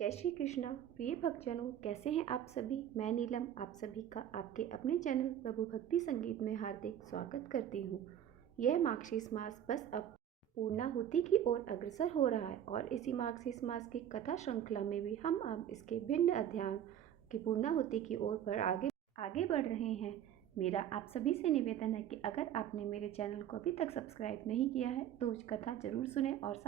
जय श्री कृष्णा। प्रिय भक्तजनों, कैसे हैं आप सभी। मैं नीलम आप सभी का आपके अपने चैनल प्रभु भक्ति संगीत में हार्दिक स्वागत करती हूँ। यह मार्गशीर्ष मास बस अब पूर्णाहुति की ओर अग्रसर हो रहा है और इसी मार्गशीर्ष मास की कथा श्रृंखला में भी हम अब इसके भिन्न अध्यायों की पूर्णाहुति की ओर पर आगे बढ़ रहे हैं। मेरा आप सभी से निवेदन है कि अगर आपने मेरे चैनल को अभी तक सब्सक्राइब नहीं किया है तो उस कथा जरूर सुने और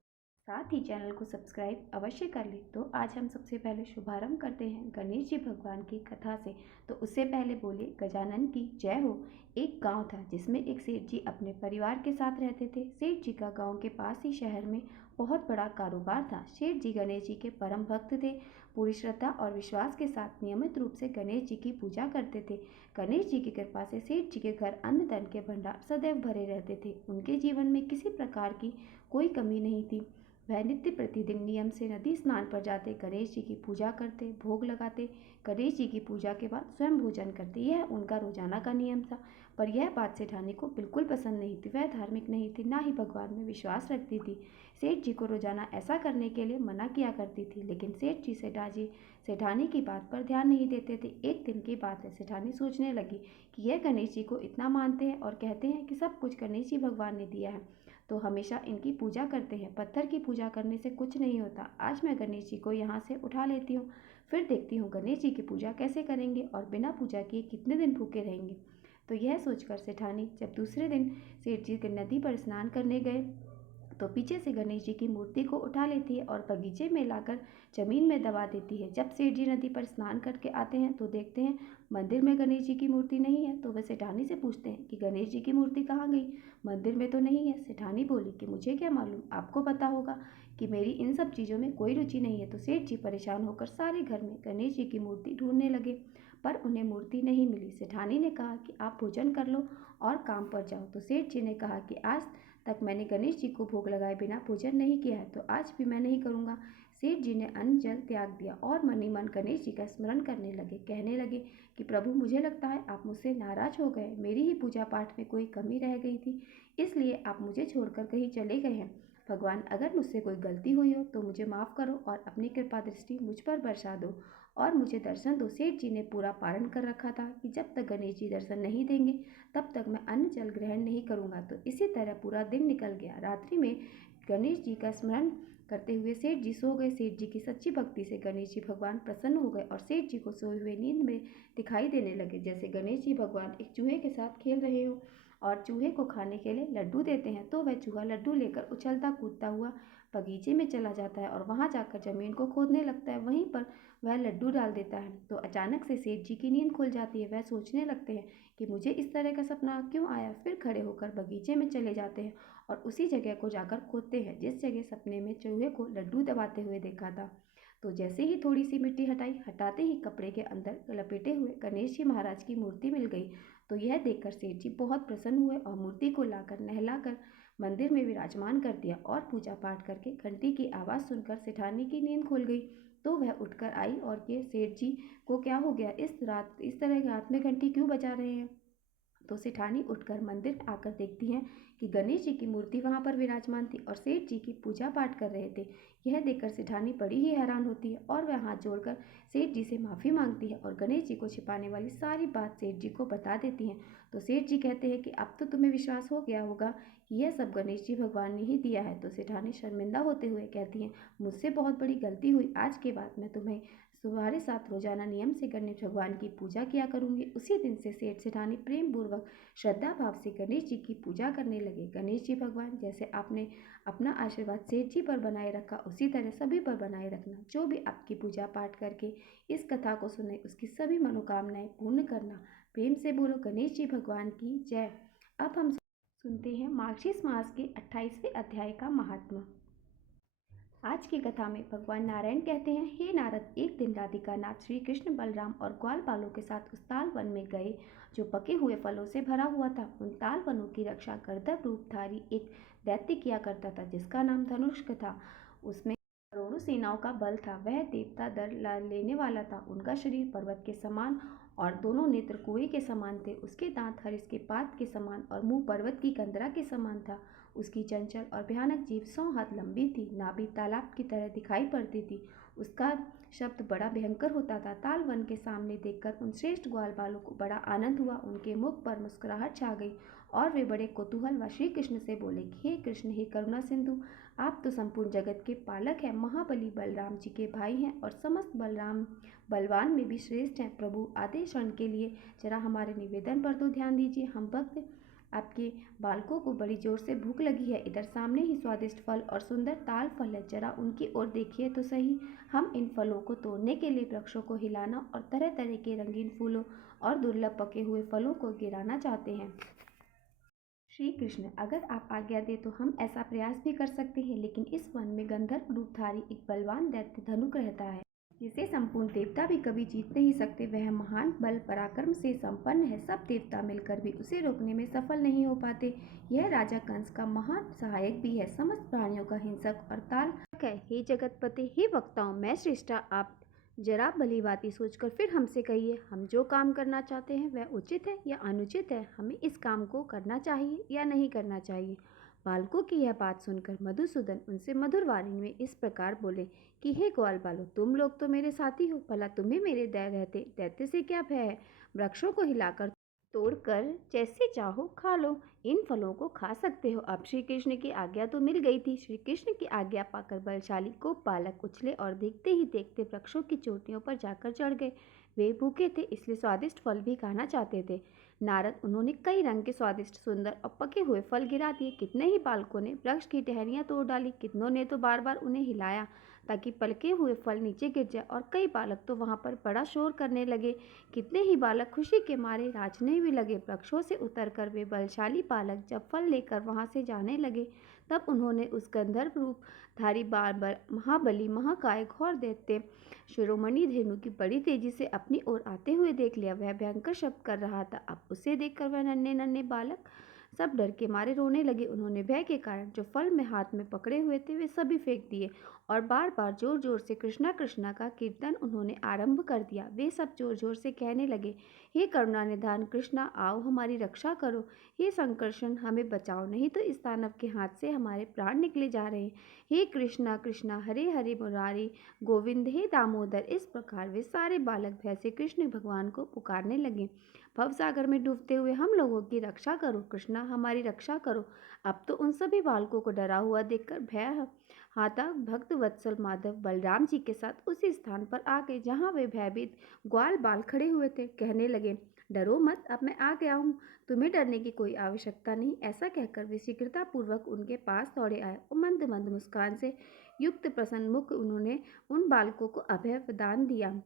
साथ ही चैनल को सब्सक्राइब अवश्य कर लें। तो आज हम सबसे पहले शुभारंभ करते हैं गणेश जी भगवान की कथा से। तो उससे पहले बोले गजानन की जय हो। एक गांव था जिसमें एक सेठ जी अपने परिवार के साथ रहते थे। सेठ जी का गांव के पास ही शहर में बहुत बड़ा कारोबार था। सेठ जी गणेश जी के परम भक्त थे। पूरी श्रद्धा और विश्वास के साथ नियमित रूप से गणेश जी की पूजा करते थे। गणेश जी की कृपा से सेठ जी के घर अन्न धन के भंडार सदैव भरे रहते थे। उनके जीवन में किसी प्रकार की कोई कमी नहीं थी। वह नित्य प्रतिदिन नियम से नदी स्नान पर जाते, गणेश जी की पूजा करते, भोग लगाते, गणेश जी की पूजा के बाद स्वयं भोजन करते। यह उनका रोजाना का नियम था। पर यह बात सेठानी को बिल्कुल पसंद नहीं थी। वह धार्मिक नहीं थी, ना ही भगवान में विश्वास रखती थी। सेठ जी को रोजाना ऐसा करने के लिए मना किया करती थी, लेकिन सेठ जी सेठानी की बात पर ध्यान नहीं देते थे। एक दिन की बात है, सेठानी सोचने लगी कि यह गणेश जी को इतना मानते हैं और कहते हैं कि सब कुछ गणेश जी भगवान ने दिया है, तो हमेशा इनकी पूजा करते हैं। पत्थर की पूजा करने से कुछ नहीं होता। आज मैं गणेश जी को यहाँ से उठा लेती हूँ, फिर देखती हूँ गणेश जी की पूजा कैसे करेंगे और बिना पूजा किए कितने दिन भूखे रहेंगे। तो यह सोचकर सेठानी जब दूसरे दिन सेठ जी नदी पर स्नान करने गए तो पीछे से गणेश जी की मूर्ति को उठा लेती है और बगीचे में लाकर जमीन में दबा देती है। जब सेठ जी नदी पर स्नान करके आते हैं तो देखते हैं मंदिर में गणेश जी की मूर्ति नहीं है। तो वह सेठानी से पूछते हैं कि गणेश जी की मूर्ति कहाँ गई, मंदिर में तो नहीं है। सेठानी बोली कि मुझे क्या मालूम, आपको पता होगा कि मेरी इन सब चीज़ों में कोई रुचि नहीं है। तो सेठ जी परेशान होकर सारे घर में गणेश जी की मूर्ति ढूंढने लगे, पर उन्हें मूर्ति नहीं मिली। सेठानी ने कहा कि आप भोजन कर लो और काम पर जाओ। तो सेठ जी ने कहा कि आज तक मैंने गणेश जी को भोग लगाए बिना भोजन नहीं किया है, तो आज भी मैं नहीं करूँगा। सेठ जी ने अन्न जल त्याग दिया और मन ही मन गणेश जी का स्मरण करने लगे। कहने लगे कि प्रभु, मुझे लगता है आप मुझसे नाराज हो गए। मेरी ही पूजा पाठ में कोई कमी रह गई थी, इसलिए आप मुझे छोड़कर कहीं चले गए हैं। भगवान, अगर मुझसे कोई गलती हुई हो तो मुझे माफ़ करो और अपनी कृपा दृष्टि मुझ पर बरसा दो और मुझे दर्शन दो। सेठ जी ने पूरा पारण कर रखा था कि जब तक गणेश जी दर्शन नहीं देंगे तब तक मैं अन्न जल ग्रहण नहीं करूँगा। तो इसी तरह पूरा दिन निकल गया। रात्रि में गणेश जी का स्मरण करते हुए सेठ जी सो गए। सेठ जी की सच्ची भक्ति से गणेश जी भगवान प्रसन्न हो गए और सेठ जी को सोए हुए नींद में दिखाई देने लगे जैसे गणेश जी भगवान एक चूहे के साथ खेल रहे हो और चूहे को खाने के लिए लड्डू देते हैं। तो वह चूहा लड्डू लेकर उछलता कूदता हुआ बगीचे में चला जाता है और वहाँ जाकर जमीन को खोदने लगता है। वहीं पर वह लड्डू डाल देता है। तो अचानक से सेठ जी की नींद खुल जाती है। वह सोचने लगते हैं कि मुझे इस तरह का सपना क्यों आया। फिर खड़े होकर बगीचे में चले जाते हैं और उसी जगह को जाकर खोदते हैं जिस जगह सपने में चूहे को लड्डू दबाते हुए देखा था। तो जैसे ही थोड़ी सी मिट्टी हटाते ही कपड़े के अंदर लपेटे हुए गणेश जी महाराज की मूर्ति मिल गई। तो यह देखकर सेठ जी बहुत प्रसन्न हुए और मूर्ति को लाकर नहलाकर मंदिर में विराजमान कर दिया और पूजा पाठ करके घंटी की आवाज़ सुनकर सेठानी की नींद खुल गई। तो वह उठकर आई और ये सेठ जी को क्या हो गया, इस तरह रात में घंटी क्यों बजा रहे हैं। तो सेठानी उठकर मंदिर आकर देखती हैं कि गणेश जी की मूर्ति वहां पर विराजमान थी और सेठ जी की पूजा पाठ कर रहे थे। यह देखकर सेठानी बड़ी ही हैरान होती है और वह हाथ जोड़कर सेठ जी से माफ़ी मांगती है और गणेश जी को छिपाने वाली सारी बात सेठ जी को बता देती हैं। तो सेठ जी कहते हैं कि अब तो तुम्हें विश्वास हो गया होगा कि यह सब गणेश जी भगवान ने ही दिया है। तो सेठानी शर्मिंदा होते हुए कहती हैं, मुझसे बहुत बड़ी गलती हुई। आज के बाद मैं तुम्हारे साथ रोजाना नियम से गणेश भगवान की पूजा किया करूंगी। उसी दिन से सेठ सेठानी प्रेम पूर्वक श्रद्धा भाव से गणेश जी की पूजा करने लगे। गणेश जी भगवान, जैसे आपने अपना आशीर्वाद सेठ जी पर बनाए रखा उसी तरह सभी पर बनाए रखना। जो भी आपकी पूजा पाठ करके इस कथा को सुने उसकी सभी मनोकामनाएं पूर्ण करना। प्रेम से बोलो गणेश जी भगवान की जय। अब हम सुनते हैं मार्गशीर्ष मास के 28वें अध्याय का महात्मा। आज की कथा में भगवान नारायण कहते हैं, हे नारद, एक दिन राधिका नाथ श्री कृष्ण बलराम और ग्वाल बालों के साथ उस ताल वन में गए जो पके हुए फलों से भरा हुआ था। उन ताल वनों की रक्षा गर्दभ रूपधारी एक दैत्य किया करता था जिसका नाम धनुष्क था। उसमें करोड़ों सेनाओं का बल था। वह देवता दर लेने वाला था। उनका शरीर पर्वत के समान और दोनों नेत्र कुएं के समान थे। उसके दांत हरिस के पात के समान और मुंह पर्वत की कंदरा के समान था। उसकी चंचल और भयानक जीभ 100 हाथ लंबी थी। नाभि तालाब की तरह दिखाई पड़ती थी। उसका शब्द बड़ा भयंकर होता था। ताल वन के सामने देखकर उन श्रेष्ठ ग्वाल बालों को बड़ा आनंद हुआ। उनके मुख पर मुस्कुराहट छा गई और वे बड़े कौतूहल व श्री कृष्ण से बोले, हे कृष्ण, हे करुणा सिंधु, आप तो संपूर्ण जगत के पालक हैं, महाबली बलराम जी के भाई हैं और समस्त बलराम बलवान में भी श्रेष्ठ हैं। प्रभु, आधे क्षण के लिए जरा हमारे निवेदन पर तो ध्यान दीजिए। हम भक्त आपके बालकों को बड़ी जोर से भूख लगी है। इधर सामने ही स्वादिष्ट फल और सुंदर ताल फल है, जरा उनकी ओर देखिए तो सही। हम इन फलों को तोड़ने के लिए वृक्षों को हिलाना और तरह तरह के रंगीन फूलों और दुर्लभ पके हुए फलों को गिराना चाहते हैं। श्री कृष्ण, अगर आप आज्ञा दें तो हम ऐसा प्रयास भी कर सकते हैं, लेकिन इस वन में गंधर्व रूपधारी एक बलवान दैत्य धनुक रहता है, जिसे संपूर्ण देवता भी कभी जीत नहीं सकते। वह महान बल पराक्रम से संपन्न है। सब देवता मिलकर भी उसे रोकने में सफल नहीं हो पाते। यह राजा कंस का महान सहायक भी है, समस्त प्राणियों का हिंसक और तालक है। हे जगतपति, हे वक्ताओं, मैं श्रेष्ठा, आप जरा भली बाती सोचकर फिर हमसे कहिए, हम जो काम करना चाहते हैं वह उचित है या अनुचित है? हमें इस काम को करना चाहिए या नहीं करना चाहिए? बालकों की यह बात सुनकर मधुसूदन उनसे मधुर वाणी में इस प्रकार बोले कि हे ग्वाल बालों, तुम लोग तो मेरे साथी हो, भला तुम्हें मेरे दैत्य से क्या भय है? वृक्षों को हिलाकर तोड़कर जैसे चाहो खा लो, इन फलों को खा सकते हो। अब श्री कृष्ण की आज्ञा तो मिल गई थी। श्री कृष्ण की आज्ञा पाकर बलशाली को बालक उछले और देखते ही देखते वृक्षों की चोटियों पर जाकर चढ़ गए। वे भूखे थे, इसलिए स्वादिष्ट फल भी खाना चाहते थे। नारद, उन्होंने कई रंग के स्वादिष्ट, सुंदर और पके हुए फल गिरा दिए। कितने ही बालकों ने वृक्ष की टहनियां तोड़ डाली, कितनों ने तो बार बार उन्हें हिलाया ताकि पलके हुए फल नीचे गिर जाए, और कई बालक तो वहां पर बड़ा शोर करने लगे। कितने ही बालक खुशी के मारे नाचने भी लगे। वृक्षों से उतरकर वे बलशाली बालक जब फल लेकर वहां से जाने लगे, तब उन्होंने उस गंधर्व रूपधारी महाबली महाकाय घोर दैत्य शिरोमणि धेनु की बड़ी तेजी से अपनी ओर आते हुए देख लिया। वह भयंकर शब्द कर रहा था। अब उसे देखकर वह नन्हे नन्हे बालक सब डर के मारे रोने लगे। उन्होंने भय के कारण जो फल में हाथ में पकड़े हुए थे वे सभी फेंक दिए और बार बार जोर जोर से कृष्णा कृष्णा का कीर्तन उन्होंने आरंभ कर दिया। वे सब जोर जोर से कहने लगे, हे करुणा निधान कृष्णा, आओ हमारी रक्षा करो। हे संकर्षण, हमें बचाओ, नहीं तो इस दानव के हाथ से हमारे प्राण निकले जा रहे हैं। हे कृष्णा कृष्णा, हरे हरे मुरारी गोविंद, हे दामोदर। इस प्रकार वे सारे बालक भय से कृष्ण भगवान को पुकारने लगे, भवसागर में डूबते हुए हम लोगों की रक्षा करो, कृष्णा हमारी रक्षा करो। अब तो उन सभी बालकों को डरा हुआ देखकर भय हाथा भक्त वत्सल माधव बलराम जी के साथ उसी स्थान पर आ गए जहाँ वे भयभीत ग्वाल बाल खड़े हुए थे। कहने लगे, डरो मत, अब मैं आ गया हूँ, तुम्हें डरने की कोई आवश्यकता नहीं। ऐसा कहकर वे शीघ्रतापूर्वक उनके पास दौड़े आए और मंद मंद मुस्कान से युक्त प्रसन्न मुख उन्होंने उन बालकों को अभय प्रदान दिया।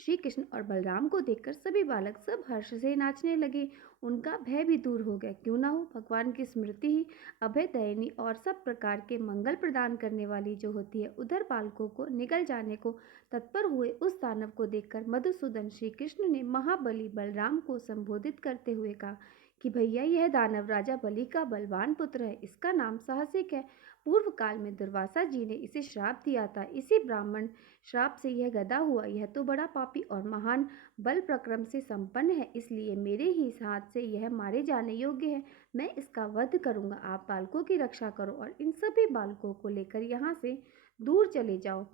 श्री कृष्ण और बलराम को देखकर सभी बालक सब हर्ष से नाचने लगे। उनका भय भी दूर हो गया। क्यों ना हो, भगवान की स्मृति ही अभय दयनी और सब प्रकार के मंगल प्रदान करने वाली जो होती है। उधर बालकों को निगल जाने को तत्पर हुए उस दानव को देखकर मधुसूदन श्री कृष्ण ने महाबली बलराम को संबोधित करते हुए कहा कि भैया, यह दानव राजा बलि का बलवान पुत्र है। इसका नाम साहसिक है। पूर्व काल में दुर्वासा जी ने इसे श्राप दिया था। इसी ब्राह्मण श्राप से यह गदा हुआ। यह तो बड़ा पापी और महान बल प्रक्रम से संपन्न है, इसलिए मेरे ही हाथ से यह मारे जाने योग्य है। मैं इसका वध करूंगा। आप बालकों की रक्षा करो और इन सभी बालकों को लेकर यहाँ से दूर चले जाओ।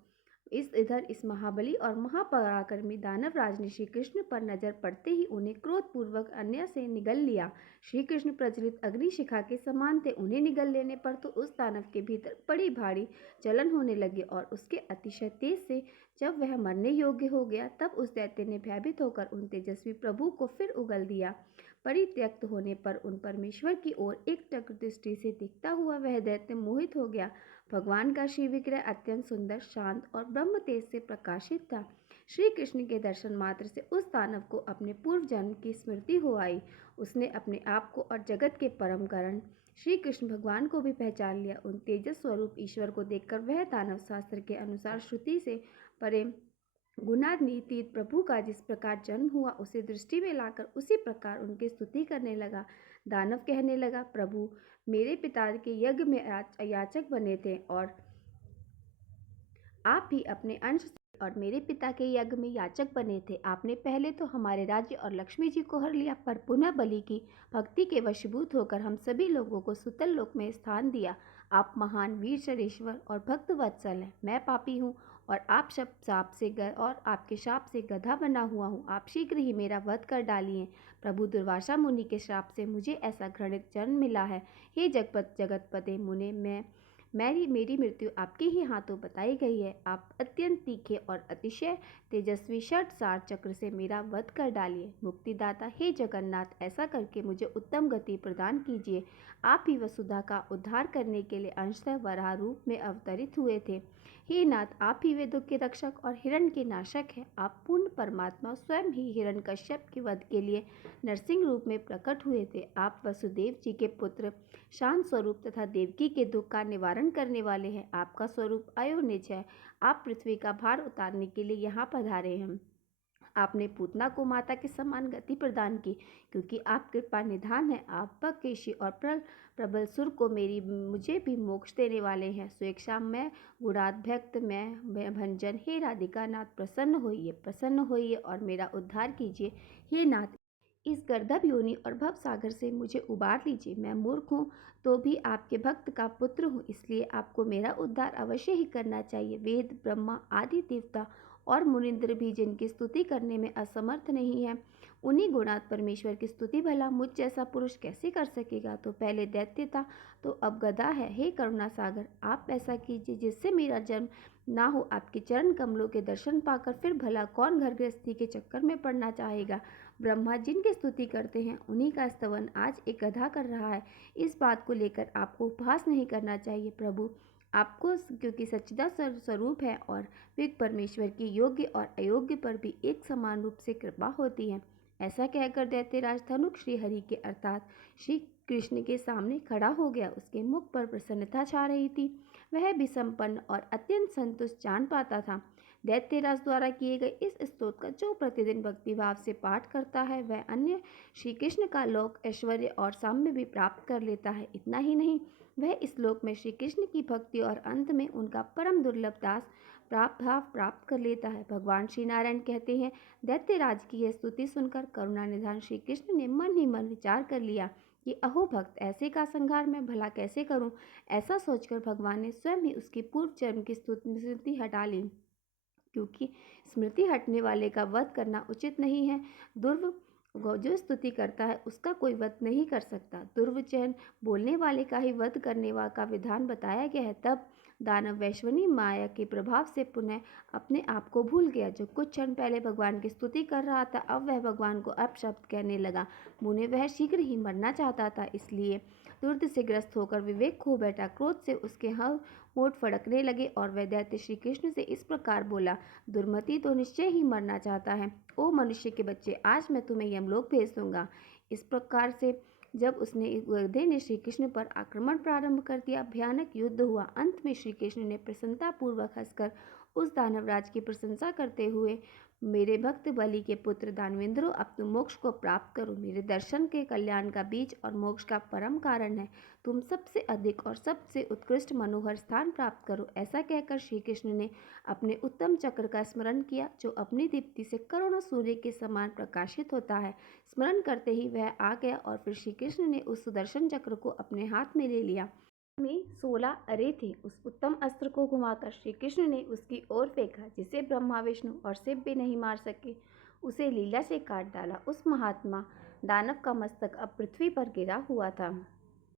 इस महाबली और महापराक्रमी दानव राज ने श्री कृष्ण पर नजर पड़ते ही उन्हें क्रोधपूर्वक अन्य से निगल लिया। श्री कृष्ण प्रज्वलित अग्निशिखा के समान थे। उन्हें निगल लेने पर तो उस दानव के भीतर बड़ी भारी जलन होने लगी और उसके अतिशय तेज से जब वह मरने योग्य हो गया, तब उस दैत्य ने भयभीत होकर उन तेजस्वी प्रभु को फिर उगल दिया। परित्यक्त होने पर उन परमेश्वर की ओर एकटक दृष्टि से देखता हुआ वह दैत्य मोहित हो गया। भगवान का श्री विग्रह अत्यंत सुंदर, शांत और ब्रह्म तेज से प्रकाशित था। श्री कृष्ण के दर्शन मात्र से उस दानव को अपने पूर्व जन्म की स्मृति हो आई। उसने अपने आप को और जगत के परम कारण श्री कृष्ण भगवान को भी पहचान लिया। उन तेजस स्वरूप ईश्वर को देखकर वह दानव शास्त्र के अनुसार श्रुति से परे गुणातीत प्रभु का जिस प्रकार जन्म हुआ, उसे दृष्टि में लाकर उसी प्रकार उनकी स्तुति करने लगा। दानव कहने लगा, प्रभु, मेरे पिता के यज्ञ में याचक बने थे और आप भी अपने अंश और मेरे पिता के यज्ञ में याचक बने थे। आपने पहले तो हमारे राज्य और लक्ष्मी जी को हर लिया, पर पुनः बलि की भक्ति के वशीभूत होकर हम सभी लोगों को सुतल लोक में स्थान दिया। आप महान वीर शरेश्वर और भक्त वत्सल हैं। मैं पापी हूँ और आपके शाप से गधा बना हुआ हूँ। आप शीघ्र ही मेरा वध कर डालिए। प्रभु दुर्वासा मुनि के श्राप से मुझे ऐसा घृणित जन्म मिला है। हे जगतपते मुने, मेरी मृत्यु आपके ही हाथों बताई गई है। आप अत्यंत तीखे और अतिशय तेजस्वी षटसार चक्र से मेरा वध कर डालिए। मुक्तिदाता हे जगन्नाथ, ऐसा करके मुझे उत्तम गति प्रदान कीजिए। आप ही वसुधा का उद्धार करने के लिए अंशतः वराह रूप में अवतरित हुए थे। हे नाथ, आप ही वेदों के रक्षक और हिरण के नाशक हैं। आप पूर्ण परमात्मा स्वयं ही हिरण्यकश्यप के वध के लिए नरसिंह रूप में प्रकट हुए थे। आप वसुदेव जी के पुत्र, शांत स्वरूप तथा देवकी के दुख का निवारण करने वाले हैं। आपका स्वरूप अयोनिज है। आप पृथ्वी का भार उतारने के लिए यहाँ पधारे हैं। आपने पूतना को माता के समान गति प्रदान की, क्योंकि आप कृपा निधान है। आप बकेशी और प्रबल सुर को मुझे भी मोक्ष देने वाले हैं। स्वेच्छा मैं गुणाध्यक्त मैं भंजन, हे राधिका नाथ, प्रसन्न होइए और मेरा उद्धार कीजिए। हे नाथ, इस गर्दभ योनि और भव सागर से मुझे उबार लीजिए। मैं मूर्ख हूँ तो भी आपके भक्त का पुत्र हूँ, इसलिए आपको मेरा उद्धार अवश्य ही करना चाहिए। वेद, ब्रह्मा आदि देवता और मुनिंद्र भी जिनकी स्तुति करने में असमर्थ नहीं है, उन्हीं गुणात परमेश्वर की स्तुति भला मुझ जैसा पुरुष कैसे कर सकेगा। तो पहले दैत्य था, तो अब गधा है। हे करुणा सागर, आप ऐसा कीजिए जिससे मेरा जन्म ना हो। आपके चरण कमलों के दर्शन पाकर फिर भला कौन घर गृहस्थी के चक्कर में पड़ना चाहेगा। ब्रह्मा जिनकी स्तुति करते हैं, उन्हीं का स्तवन आज एक गधा कर रहा है। इस बात को लेकर आपको उपहास नहीं करना चाहिए प्रभु। आपको, क्योंकि सच्चिदा स्वरूप है और वे परमेश्वर की योग्य और अयोग्य पर भी एक समान रूप से कृपा होती है। ऐसा कहकर दैत्यराज धनुक श्री हरि के अर्थात श्री कृष्ण के सामने खड़ा हो गया। उसके मुख पर प्रसन्नता छा रही थी। वह भी संपन्न और अत्यंत संतुष्ट जान पाता था। दैत्यराज द्वारा किए गए इस स्तोत्र का जो प्रतिदिन भक्तिभाव से पाठ करता है, वह अन्य श्री कृष्ण का लोक, ऐश्वर्य और साम्य भी प्राप्त कर लेता है। इतना ही नहीं, वह इस लोक में श्री कृष्ण की भक्ति और अंत में उनका परम दुर्लभ दास प्राप्त कर लेता है। भगवान श्री नारायण कहते हैं, दैत्यराज की यह स्तुति सुनकर करुणा निधान श्री कृष्ण ने मन ही मन विचार कर लिया कि अहो भक्त, ऐसे का संहार मैं भला कैसे करूं। ऐसा सोचकर भगवान ने स्वयं ही उसकी पूर्व जन्म की स्मृति हटा ली, क्योंकि स्मृति हटने वाले का वध करना उचित नहीं है। जो स्तुति करता है उसका कोई वध नहीं कर सकता। दुर्वचन बोलने वाले का ही वध करने का विधान बताया गया है। तब दानव वैश्वनी माया के प्रभाव से पुनः अपने आप को भूल गया। जो कुछ क्षण पहले भगवान की स्तुति कर रहा था, अब वह भगवान को अपशब्द कहने लगा। मुने वह शीघ्र ही मरना चाहता था, इसलिए दुर्द से ग्रस्त होकर विवेक खो बैठा। क्रोध से उसके होंठ फड़कने लगे और वह दैत्य श्री कृष्ण से इस प्रकार बोला, दुर्मति तो निश्चय ही मरना चाहता है। ओ मनुष्य के बच्चे, आज मैं तुम्हें यमलोक भेज दूंगा। इस प्रकार से जब उसने गधे ने श्री कृष्ण पर आक्रमण प्रारंभ कर दिया, भयानक युद्ध हुआ। अंत में श्री कृष्ण ने प्रसन्नतापूर्वक हंसकर उस दानवराज की प्रशंसा करते हुए, मेरे भक्त बलि के पुत्र दानवेंद्रो, अब तुम मोक्ष को प्राप्त करो। मेरे दर्शन के कल्याण का बीज और मोक्ष का परम कारण है। तुम सबसे अधिक और सबसे उत्कृष्ट मनोहर स्थान प्राप्त करो। ऐसा कहकर श्री कृष्ण ने अपने उत्तम चक्र का स्मरण किया, जो अपनी दीप्ति से करोड़ों सूर्य के समान प्रकाशित होता है। स्मरण करते ही वह आ गया और फिर श्री कृष्ण ने उस सुदर्शन चक्र को अपने हाथ में ले लिया। में 16 अरे थे। उस उत्तम अस्त्र को घुमाकर श्री कृष्ण ने उसकी ओर फेंका, जिसे ब्रह्मा, विष्णु और शिव भी नहीं मार सके। उसे लीला से काट डाला। उस महात्मा दानव का मस्तक अब पृथ्वी पर गिरा हुआ था।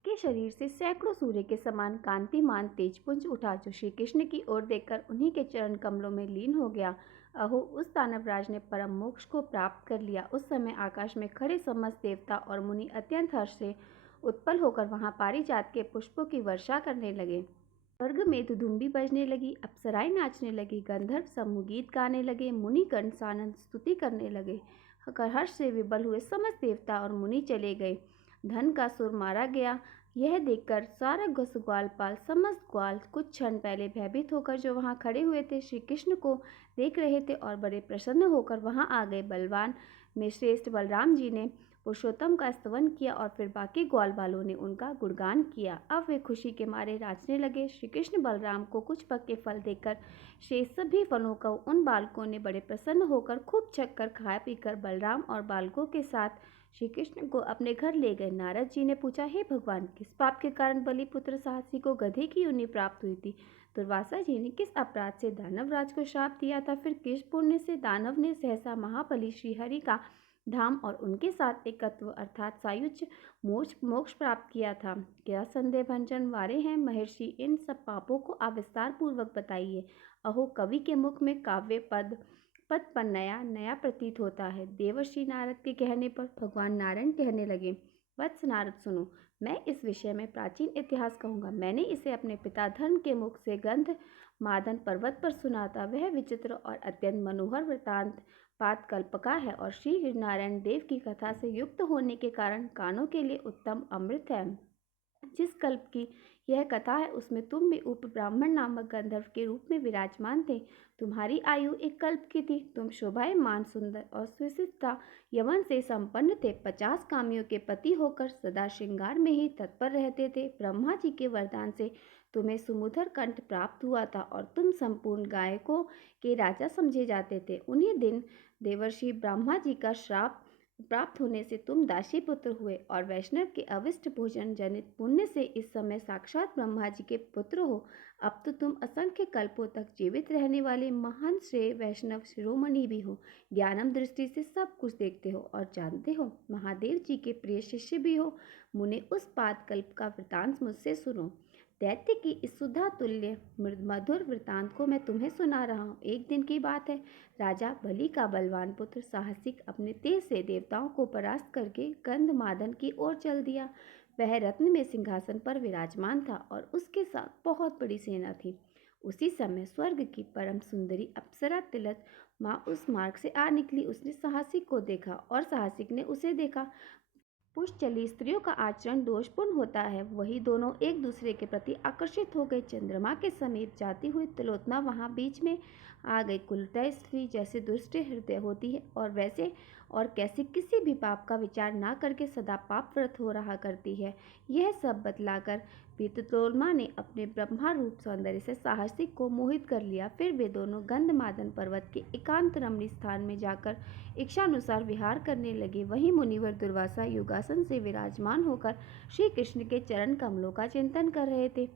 के शरीर से सैकड़ों सूर्य के समान कांतिमान तेजपुंज उठा, जो श्री कृष्ण की ओर देखकर उन्हीं के चरण कमलों में लीन हो गया। अहो, उस दानवराज ने परम मोक्ष को प्राप्त कर लिया। उस समय आकाश में खड़े समस्त देवता और मुनि अत्यंत हर्ष से उत्पल होकर वहां पारिजात के पुष्पों की वर्षा करने लगे। स्वर्ग में धुधुम्बी बजने लगी, अप्सराएं नाचने लगी, गंधर्व समूह गीत गाने लगे, मुनिगण सानंद स्तुति करने लगे। हर्ष से विबल हुए समस्त देवता और मुनि चले गए। धन का सुर मारा गया। यह देखकर सारा ग्वालपाल, समस्त ग्वाल कुछ क्षण पहले भयभीत होकर जो वहां खड़े हुए थे, श्री कृष्ण को देख रहे थे और बड़े प्रसन्न होकर वहां आ गए। बलवान में श्रेष्ठ बलराम जी ने पुरुषोत्तम का स्तवन किया और फिर बाकी ग्वाल बालों ने उनका गुणगान किया। अब वे खुशी के मारे नाचने लगे। श्री कृष्ण बलराम को कुछ पक्के फल देकर शेष सभी फलों को उन बालकों ने बड़े प्रसन्न होकर खूब छककर खा पीकर बलराम और बालकों के साथ श्री कृष्ण को अपने घर ले गए। नारद जी ने पूछा, हे भगवान, किस पाप के कारण बलिपुत्र साहसी को गधे की योनि प्राप्त हुई थी? दुर्वासा जी ने किस अपराध से दानवराज को श्राप दिया था? फिर किस पुण्य से दानव ने सहसा महाबली श्रीहरि का धाम और उनके साथ एकत्व अर्थात सायुज्य मोक्ष मोक्ष प्राप्त किया था? क्या संदेह भंजन वारे हैं महर्षि? इन सब पापों को आप विस्तार पूर्वक बताइए। अहो, कवि के मुख में काव्य पद पद पर नया नया प्रतीत होता है। देवर्षि नारद के कहने पर भगवान नारायण कहने लगे, वत्स नारद सुनो, मैं इस विषय में प्राचीन इतिहास कहूँगा। मैंने इसे अपने पिता धर्म के मुख से गंध मादन पर्वत पर सुना था। वह विचित्र और अत्यंत मनोहर वृतांत पात कल्प का है और श्री नारायण देव की कथा से युक्त होने के कारण कानों के लिए उत्तम अमृत है। जिस कल्प की यह कथा है उसमें तुम भी उप ब्राह्मण नामक गंधर्व के रूप में विराजमान थे। तुम्हारी आयु एक कल्प की थी। तुम शोभायमान सुंदर और सुशिक्षिता यवन से संपन्न थे। 50 कामियों के पति होकर सदा श्रृंगार में ही तत्पर रहते थे। ब्रह्मा जी के वरदान से तुम्हें सुमुधर कंठ प्राप्त हुआ था और तुम संपूर्ण गायकों के राजा समझे जाते थे। उन्हीं दिन देवर्षि ब्रह्मा जी का श्राप प्राप्त होने से तुम दासी पुत्र हुए और वैष्णव के अविष्ट भोजन जनित पुण्य से इस समय साक्षात ब्रह्मा जी के पुत्र हो। अब तो तुम असंख्य कल्पों तक जीवित रहने वाले महान श्रेय वैष्णव शिरोमणि भी हो। ज्ञानम दृष्टि से सब कुछ देखते हो और जानते हो। महादेव जी के प्रिय शिष्य भी हो। मुने उस पाद कल्प का वृतांत मुझसे सुनो। दैत्य की इस सुधा तुल्य मधुर वृतांत को मैं तुम्हें सुना रहा हूँ। एक दिन की बात है। राजा बलि का बलवान पुत्र साहसिक अपने तेज से देवताओं को परास्त करके गंधमादन की ओर चल दिया। वह रत्न में सिंहासन पर विराजमान था और उसके साथ बहुत बड़ी सेना थी। उसी समय स्वर्ग की परम सुंदरी अप्सरा तिलक माँ उस मार्ग से आ निकली। उसने साहसिक को देखा और साहसिक ने उसे देखा। पुष्पचली स्त्रियों का आचरण दोषपूर्ण होता है। वही दोनों एक दूसरे के प्रति आकर्षित हो गए। चंद्रमा के समीप जाती हुई तिलोत्तमा वहां बीच में आ गई। कुलतय स्त्री जैसे दुष्ट हृदय होती है और वैसे और कैसे किसी भी पाप का विचार ना करके सदा पाप व्रत हो रहा करती है। यह सब बतलाकर भी तिलोत्तमा ने अपने ब्रह्मा रूप सौंदर्य से साहसिक को मोहित कर लिया। फिर वे दोनों गंधमादन पर्वत के एकांत रमणीय स्थान में जाकर इच्छानुसार विहार करने लगे। वहीं मुनिवर दुर्वासा योगासन से विराजमान होकर श्री कृष्ण के चरण कमलों का चिंतन कर रहे थे।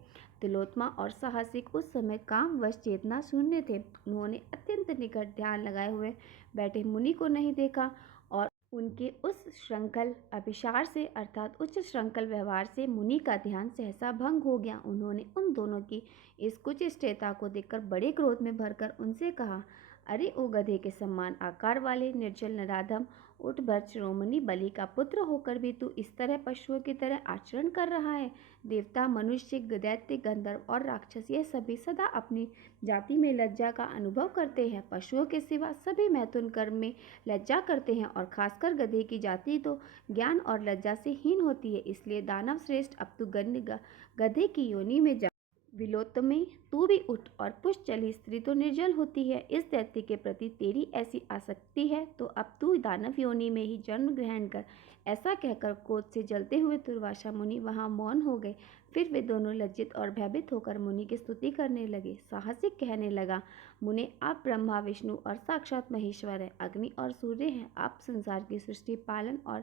तिलोत्तमा और साहसिक उस समय कामवश चेतना शून्य थे। उन्होंने अत्यंत निकट ध्यान लगाए हुए बैठे मुनि को नहीं देखा और उनके उस श्रृंखल अभिसार से अर्थात उच्च श्रृंखल व्यवहार से मुनि का ध्यान सहसा भंग हो गया। उन्होंने उन दोनों की इस कुछ चेष्टा को देखकर बड़े क्रोध में भरकर उनसे कहा, अरे ओ गधे के समान आकार वाले निर्जल नराधम, उठ भर शिरोमणि बलि का पुत्र होकर भी तू इस तरह पशुओं की तरह आचरण कर रहा है। देवता, मनुष्य, दैत्य, गंधर्व और राक्षस ये सभी सदा अपनी जाति में लज्जा का अनुभव करते हैं। पशुओं के सिवा सभी मैथुन कर्म में लज्जा करते हैं और खासकर गधे की जाति तो ज्ञान और लज्जा से हीन होती है। इसलिए दानव श्रेष्ठ, अब तू गधे की योनि में जा। विलोत्तमे, तू भी उठ और पुष्पचली स्त्री तो निर्जल होती है। इस दैत्य के प्रति तेरी ऐसी आसक्ति है तो अब तू दानव योनि में ही जन्म ग्रहण कर। ऐसा कहकर क्रोध से जलते हुए दुर्वासा मुनि वहां मौन हो गए। फिर वे दोनों लज्जित और भयभीत होकर मुनि की स्तुति करने लगे। साहसिक कहने लगा, मुने, आप ब्रह्मा विष्णु और साक्षात महेश्वर है, अग्नि और सूर्य हैं। आप संसार की सृष्टि, पालन और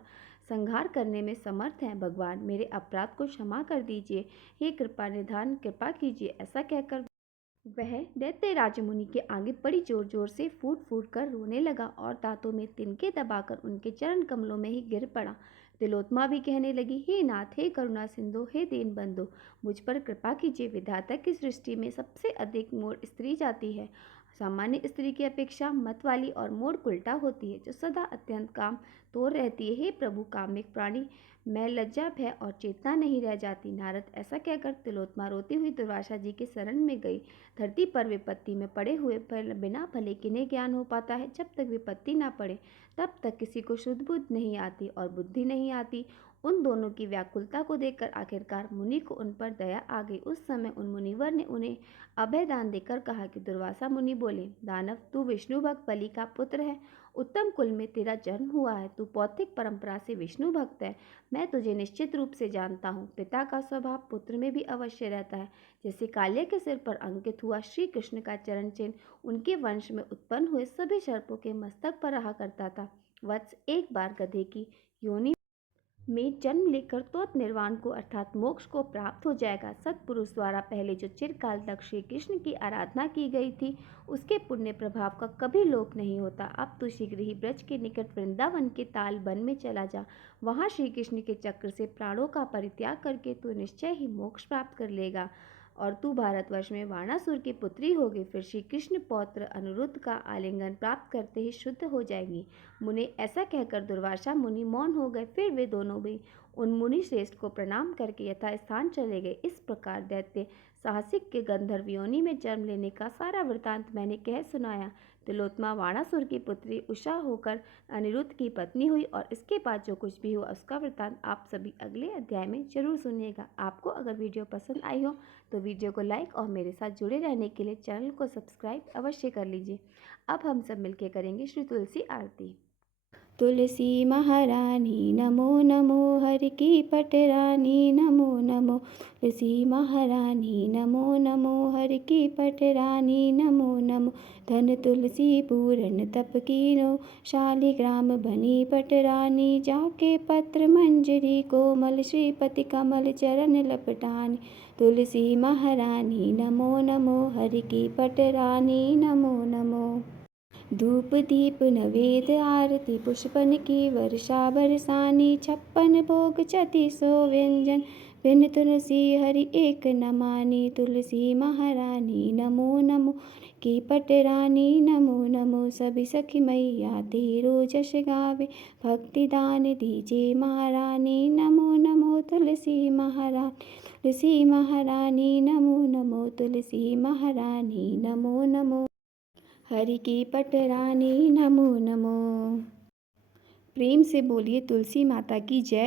संहार करने में समर्थ हैं। भगवान, मेरे अपराध को क्षमा कर दीजिए। हे कृपा निधान, कृपा कीजिए। ऐसा कहकर वह दैत्य राजमुनि के आगे बड़ी जोर जोर से फूट फूट कर रोने लगा और दांतों में तिनके दबाकर उनके चरण कमलों में ही गिर पड़ा। तिलोत्तमा भी कहने लगी, हे नाथ, हे करुणा सिंधु, हे दीन बंधु, मुझ पर कृपा कीजिए। विधाता की सृष्टि में सबसे अधिक मूढ़ स्त्री जाति है। सामान्य स्त्री की अपेक्षा मत वाली और मूढ़ उल्टा होती है, जो सदा अत्यंत काम तोड़ रहती है। हे प्रभु, कामिक प्राणी मैं लज्जा, भय और चेतना नहीं रह जाती। नारद, ऐसा कहकर तिलोत्तमा रोती हुई दुर्वासा जी के शरण में गई। धरती पर विपत्ति में पड़े हुए बिना भले किन्हें ज्ञान हो पाता है। जब तक विपत्ति ना पड़े तब तक किसी को शुद्ध बुद्ध नहीं आती और बुद्धि नहीं आती। उन दोनों की व्याकुलता को देखकर आखिरकार मुनि को उन पर दया आ गई। उस समय उन मुनिवर ने उन्हें अभय दान देकर कहा कि दुर्वासा मुनि बोले, दानव, तू विष्णु भक्त बलि का पुत्र है। उत्तम कुल में तेरा जन्म हुआ है। तू पौत्रिक परंपरा से विष्णु भक्त है। मैं तुझे निश्चित रूप से जानता हूँ। पिता का स्वभाव पुत्र में भी अवश्य रहता है। जैसे कालिया के सिर पर अंकित हुआ श्री कृष्ण का चरण चिन्ह उनके वंश में उत्पन्न हुए सभी सर्पों के मस्तक पर रहा करता था। वत्स, एक बार गधे की योनि में जन्म लेकर तोत निर्वाण को अर्थात मोक्ष को प्राप्त हो जाएगा। सत्पुरुष द्वारा पहले जो चिरकाल तक श्री कृष्ण की आराधना की गई थी, उसके पुण्य प्रभाव का कभी लोप नहीं होता। अब तो शीघ्र ही ब्रज के निकट वृंदावन के ताल वन में चला जा। वहाँ श्री कृष्ण के चक्र से प्राणों का परित्याग करके तू निश्चय ही मोक्ष प्राप्त कर लेगा और तू भारतवर्ष में वाणासुर की पुत्री होगी। फिर श्री कृष्ण पौत्र अनिरुद्ध का आलिंगन प्राप्त करते ही शुद्ध हो जाएंगी। मुने ऐसा कहकर दुर्वासा मुनि मौन हो गए। फिर वे दोनों भी उन मुनि श्रेष्ठ को प्रणाम करके यथास्थान चले गए। इस प्रकार दैत्य साहसिक के गंधर्व योनि में जन्म लेने का सारा वृतांत मैंने कह सुनाया। तिलोत्तमा वाणासुर की पुत्री उषा होकर अनिरुद्ध की पत्नी हुई और इसके बाद जो कुछ भी हुआ उसका वृतांत आप सभी अगले अध्याय में जरूर सुनिएगा। आपको अगर वीडियो पसंद आई हो तो वीडियो को लाइक और मेरे साथ जुड़े रहने के लिए चैनल को सब्सक्राइब अवश्य कर लीजिए। अब हम सब मिलकर करेंगे श्री तुलसी आरती। तुलसी महारानी नमो नमो, हर की पटरानी नमो नमो। तुलसी महारानी नमो नमो, हर की पटरानी नमो नमो। धन तुलसी पूरन तप कीनो, शालिग्राम बनी पटरानी। जाके पत्र मंजरी कोमल, श्रीपति कमल चरण लपटानी। तुलसी महारानी नमो नमो, हर की पटरानी नमो नमो। धूप दीप नवेद आरती, पुष्पन की वर्षा बरसानी। 56 भोग 3600 व्यंजन, बिन तुलसी हरि एक न मानी। तुलसी महारानी नमो नमो, की पटरानी नमो नमो। सभी सखी मैया तेरो जश गावे, भक्ति दान दीजे महारानी नमो नमो। तुलसी महारानी, तुलसी महारानी नमो नमो। तुलसी महारानी नमो नमो, हरि की पटरानी नमो नमो। प्रेम से बोलिए तुलसी माता की जय।